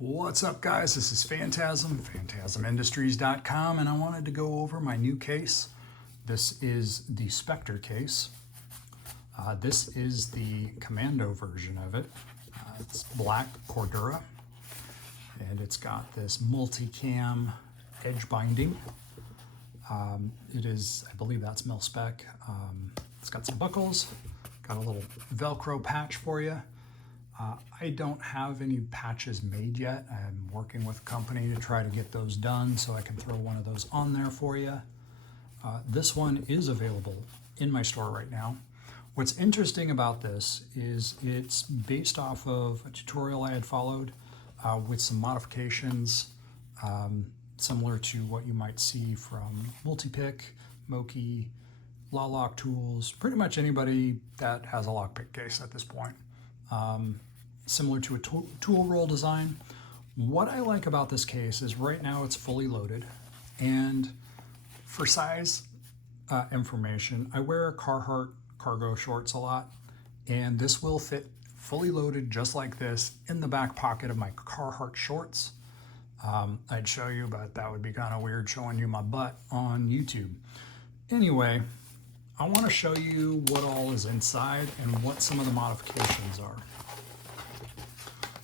What's up, guys? This is Phantasm, phantasmindustries.com, and I wanted to go over my new case. This is the Spectre case. This is the Commando version of it. It's black Cordura, and it's got this multicam edge binding. It is, I believe that's mil-spec. It's got some buckles, got a little Velcro patch for you. I don't have any patches made yet. I'm working with a company to try to get those done so I can throw one of those on there for you. This one is available in my store right now. What's interesting about this is it's based off of a tutorial I had followed with some modifications similar to what you might see from Multipick, Moki, Lawlock Tools, pretty much anybody that has a lockpick case at this point. Similar to a tool roll design. What I like about this case is right now it's fully loaded, and for size information, I wear Carhartt cargo shorts a lot, and this will fit fully loaded just like this in the back pocket of my Carhartt shorts. I'd show you, but that would be kind of weird showing you my butt on YouTube. Anyway, I want to show you what all is inside and what some of the modifications are.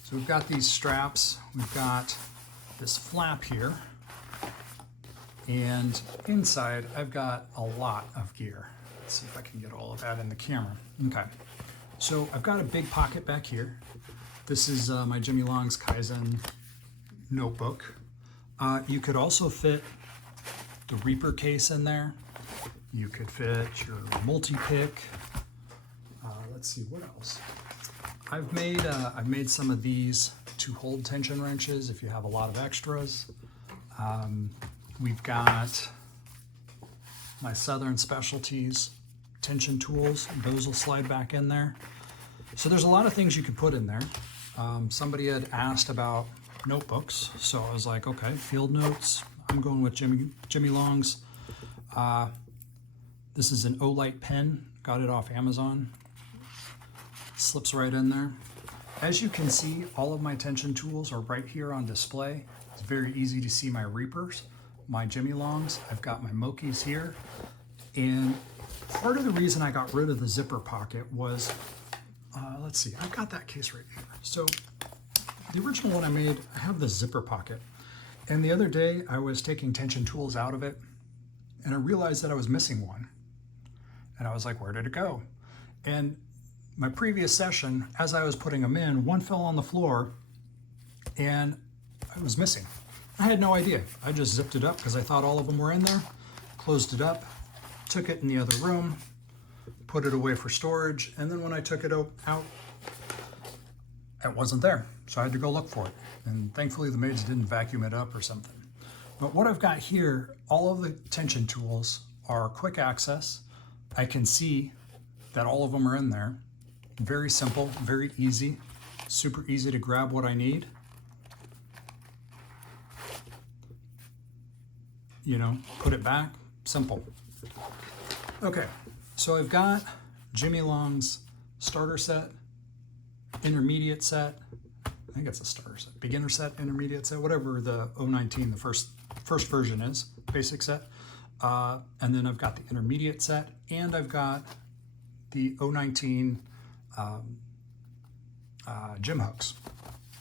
So we've got these straps, we've got this flap here, and inside I've got a lot of gear. Let's see if I can get all of that in the camera. Okay, so I've got a big pocket back here. This is my Jimmy Long's Kaizen notebook. You could also fit the Reaper case in there. You could fit your multi-pick. Let's see, what else? I've made some of these to hold tension wrenches if you have a lot of extras. We've got my Southern Specialties tension tools. Those will slide back in there. So there's a lot of things you could put in there. Somebody had asked about notebooks, so I was like, okay, field notes. I'm going with Jimmy Long's. This is an Olight pen, got it off Amazon. Slips right in there. As you can see, all of my tension tools are right here on display. It's very easy to see my Reapers, my Jimmy Longs. I've got my Mokis here. And part of the reason I got rid of the zipper pocket was, let's see, I've got that case right here. So the original one I made, I have the zipper pocket. And the other day I was taking tension tools out of it, and I realized that I was missing one. And I was like, where did it go? And my previous session, as I was putting them in, one fell on the floor and I was missing. I had no idea. I just zipped it up because I thought all of them were in there, closed it up, took it in the other room, put it away for storage, and then when I took it out, it wasn't there. So I had to go look for it. And thankfully the maids didn't vacuum it up or something. But what I've got here, all of the tension tools are quick access. I can see that all of them are in there. Very simple, very easy, super easy to grab what I need. You know, put it back, simple. Okay, so I've got Jimmy Long's starter set, intermediate set, I think it's a starter set, beginner set, intermediate set, whatever the 019, the first version is, basic set. And then I've got the intermediate set, and I've got the 019 gym hooks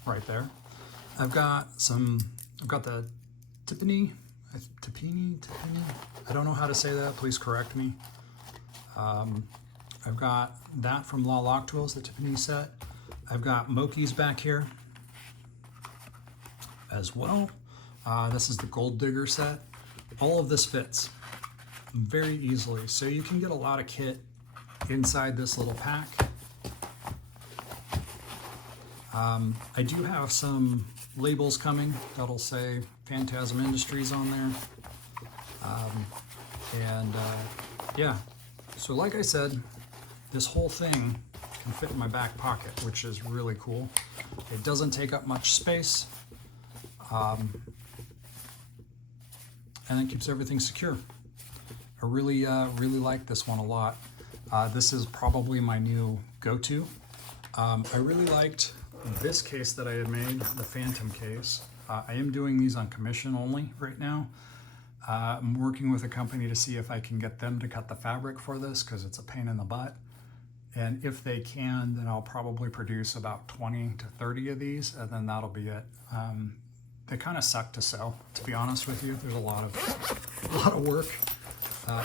right there. I've got the Tiffany, I don't know how to say that, please correct me. I've got that from Lawlock Tools, the Tiffany set. I've got Mokis back here as well. This is the Gold Digger set. All of this fits very easily, so you can get a lot of kit inside this little pack. I do have some labels coming that'll say Phantasm Industries on there. Yeah, so like I said, this whole thing can fit in my back pocket, which is really cool. It doesn't take up much space, and it keeps everything secure. I really like this one a lot. This is probably my new go-to. I really liked this case that I had made, the Phantom case, I am doing these on commission only right now. I'm working with a company to see if I can get them to cut the fabric for this because it's a pain in the butt. And if they can, then I'll probably produce about 20 to 30 of these, and then that'll be it. They kind of suck to sew, to be honest with you. There's a lot of work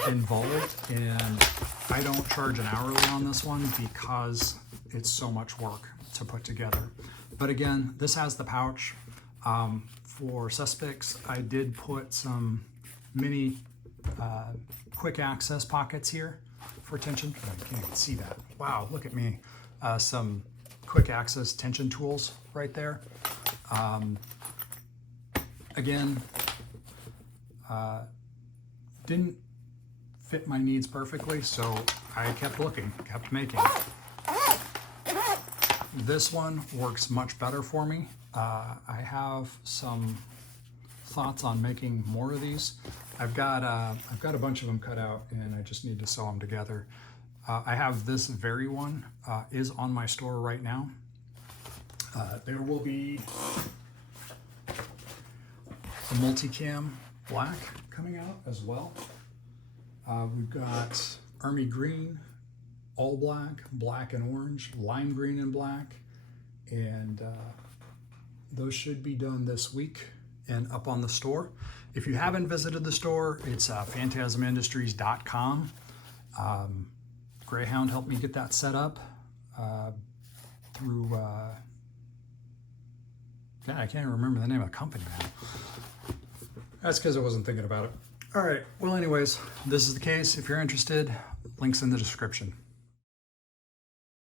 involved, and I don't charge an hourly on this one because it's so much work to put together. But again, this has the pouch. For Suspix, I did put some mini quick access pockets here for tension. Oh, you can't even see that. Wow, look at me. Some quick access tension tools right there. Again, didn't fit my needs perfectly, so I kept looking, kept making. This one works much better for me. I have some thoughts on making more of these. I've got a bunch of them cut out, and I just need to sew them together. I have this very one is on my store right now. There will be a multicam black coming out as well. We've got army green, all black, black and orange, lime green and black, and those should be done this week and up on the store. If you haven't visited the store, it's phantasmindustries.com. Greyhound helped me get that set up through, yeah, I can't even remember the name of the company now. That's because I wasn't thinking about it. All right, well anyways, this is the case. If you're interested, links in the description.